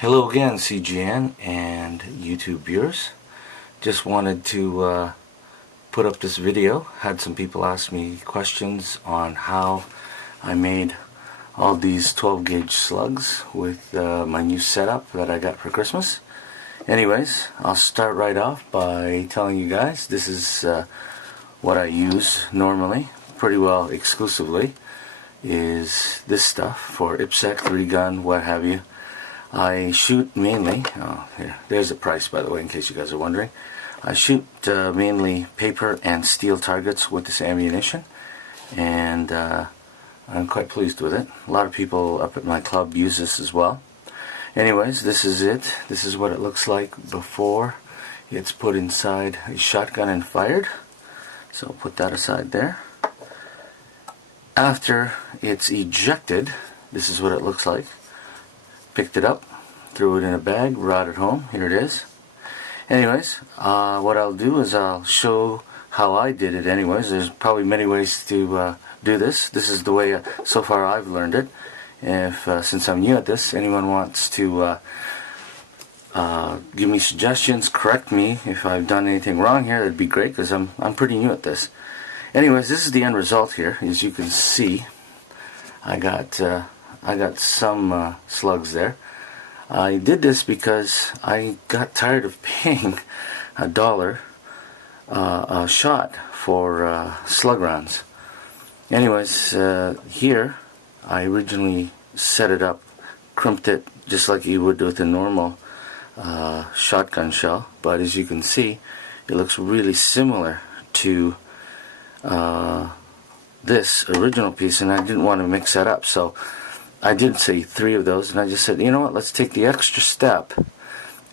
Hello again, CGN and YouTube viewers. Just wanted to put up this video. Had some people ask me questions on how I made all these 12 gauge slugs with my new setup that I got for Christmas. Anyways, I'll start right off by telling you guys this is what I use normally, pretty well exclusively, is this stuff for apprx, 3-gun, what have you. I shoot mainly, there's the price by the way in case you guys are wondering. I shoot mainly paper and steel targets with this ammunition, and I'm quite pleased with it. A lot of people up at my club use this as well. Anyways, this is it. This is what it looks like before it's put inside a shotgun and fired. So I'll put that aside there. After it's ejected, this is what it looks like. Picked it up, threw it in a bag, brought it home. Here it is. Anyways, what I'll do is I'll show how I did it anyways. There's probably many ways to do this. This is the way so far I've learned it. If since I'm new at this, anyone wants to give me suggestions, correct me if I've done anything wrong here, that'd be great, because I'm pretty new at this. Anyways, this is the end result here. As you can see, I got some slugs there. I did this because I got tired of paying $1 a shot for slug rounds. Anyways, here I originally set it up, crimped it just like you would with a normal shotgun shell, but as you can see, it looks really similar to this original piece, and I didn't want to mix that up, so I did say 3 of those, and I just said, you know what, let's take the extra step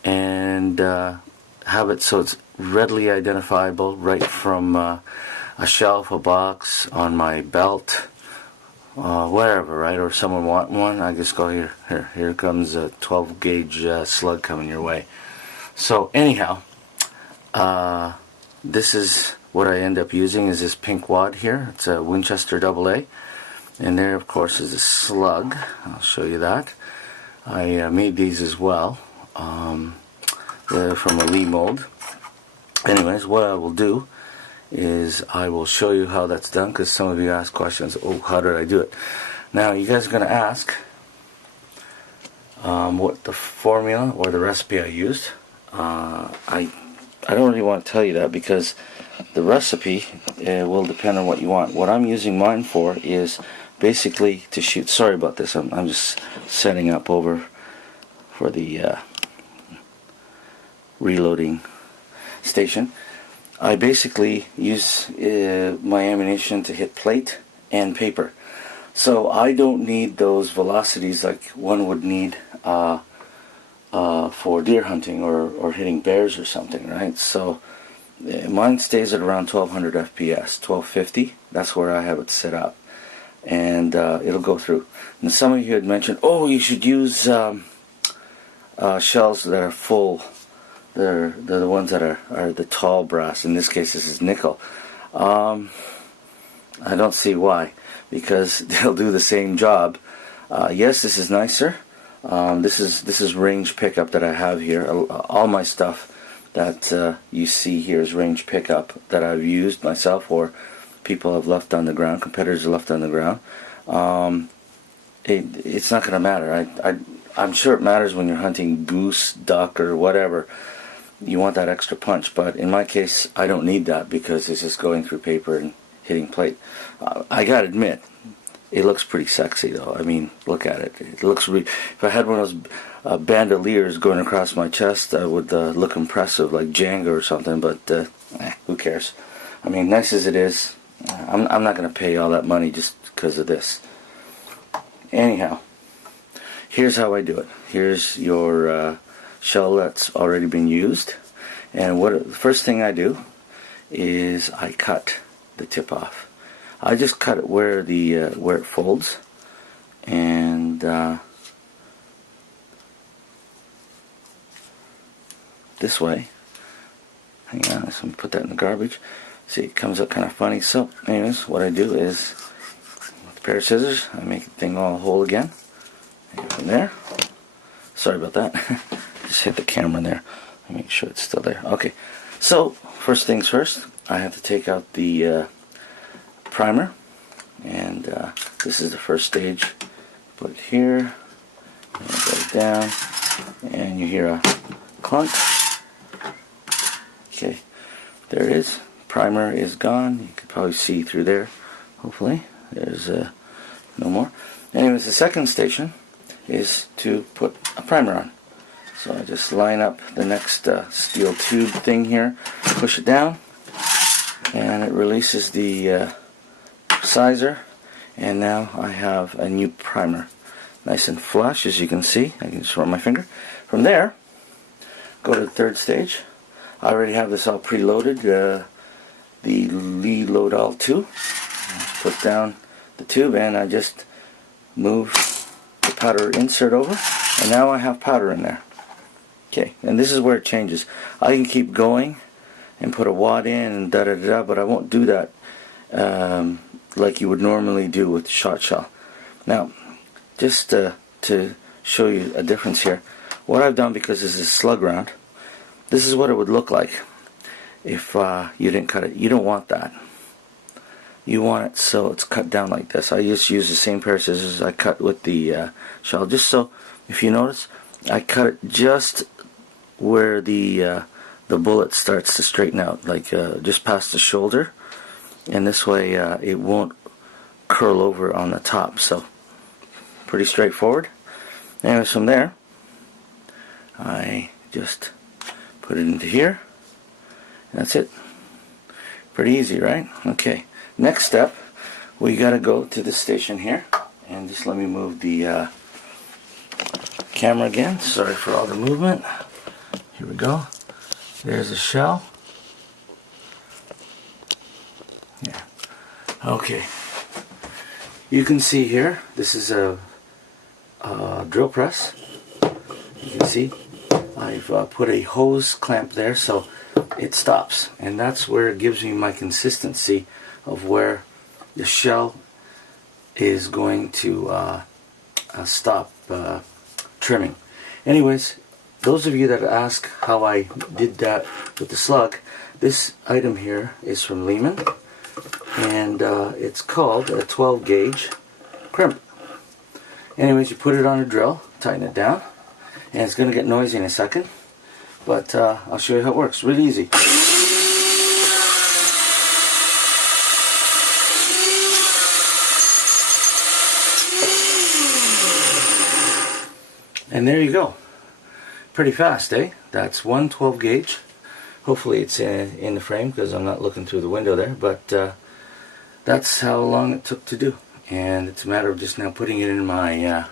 and have it so it's readily identifiable right from a shelf, a box, on my belt, wherever, right? Or someone want one, I just go here comes a 12 gauge slug coming your way. So anyhow, this is what I end up using, is this pink wad here. It's a Winchester AA. And there, of course, is a slug. I'll show you that. I made these as well. They're from a Lee mold. Anyways, what I will do is I will show you how that's done, because some of you ask questions, oh, how did I do it? Now, you guys are going to ask what the formula or the recipe I used. I don't really want to tell you that, because the recipe will depend on what you want. What I'm using mine for is basically to shoot. Sorry about this, I'm just setting up over for the reloading station. I basically use my ammunition to hit plate and paper. So I don't need those velocities like one would need for deer hunting or hitting bears or something, right? So mine stays at around 1200 FPS, 1250. That's where I have it set up, and it'll go through. And some of you had mentioned, oh, you should use shells that are full. They're the ones that are the tall brass. In this case, this is nickel. I don't see why, because they'll do the same job. Yes, this is nicer. This is range pickup that I have here. All my stuff that you see here is range pickup that I've used myself, or people have left on the ground, competitors have left on the ground. It's not going to matter. I'm sure it matters when you're hunting goose, duck, or whatever. You want that extra punch, but in my case, I don't need that, because it's just going through paper and hitting plate. I gotta admit, it looks pretty sexy though. I mean, look at it. It looks if I had one of those bandoliers going across my chest, I would look impressive, like Django or something, but who cares? I mean, nice as it is, I'm not going to pay all that money just because of this. Anyhow, here's how I do it. Here's your shell that's already been used, and the first thing I do is I cut the tip off. I just cut it where it folds, and this way. Hang on, let's put that in the garbage. See, it comes up kind of funny. So, anyways, what I do is with a pair of scissors, I make the thing all whole again. And from there, Sorry about that. Just hit the camera there. Let me make sure it's still there. Okay, so first things first, I have to take out the primer, and this is the first stage. Put it here, and go down, and you hear a clunk. Okay, there it is. Primer is gone. You can probably see through there. Hopefully, there's no more. Anyways, the second station is to put a primer on. So I just line up the next steel tube thing here, push it down, and it releases the sizer, and now I have a new primer. Nice and flush, as you can see. I can just run my finger. From there, go to the third stage. I already have this all preloaded, the Lee Slug 2. Put down the tube, and I just move the powder insert over, and now I have powder in there. Okay, and this is where it changes. I can keep going and put a wad in and da-da-da-da, but I won't do that like you would normally do with the shot shell. Now, just to show you a difference here, what I've done, because this is slug round, this is what it would look like if you didn't cut it. You don't want that. You want it so it's cut down like this. I just use the same pair of scissors I cut with the shell, just so, if you notice, I cut it just where the bullet starts to straighten out, like just past the shoulder, and this way it won't curl over on the top. So pretty straightforward. Anyways, from there I just put it into here, and that's it. Pretty easy, right? Okay, next step, we gotta go to the station here, and just let me move the camera again. Sorry for all the movement. Here we go. There's a shell. Yeah. Okay. You can see here, this is a drill press. You can see I've put a hose clamp there so it stops, and that's where it gives me my consistency of where the shell is going to stop trimming. Anyways, those of you that ask how I did that with the slug, this item here is from Lyman, and it's called a 12 gauge crimper. Anyways, you put it on a drill, tighten it down, and it's going to get noisy in a second, but I'll show you how it works. Really easy. And there you go. Pretty fast, eh? That's one 12 gauge. Hopefully it's in the frame because I'm not looking through the window there, but that's how long it took to do. And it's a matter of just now putting it in my here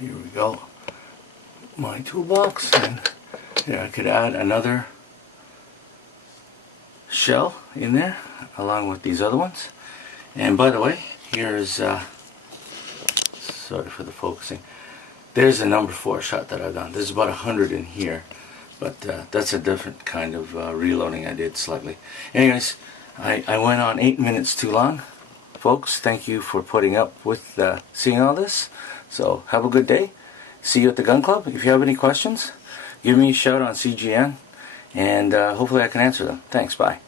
we go, my toolbox, and yeah, I could add another shell in there along with these other ones. And by the way, here's sorry for the focusing, there's the number 4 shot that I've done. There's about 100 in here, but that's a different kind of reloading I did slightly. Anyways, I went on 8 minutes too long. Folks, thank you for putting up with seeing all this. So have a good day. See you at the gun club. If you have any questions, give me a shout on CGN, and hopefully I can answer them. Thanks, bye.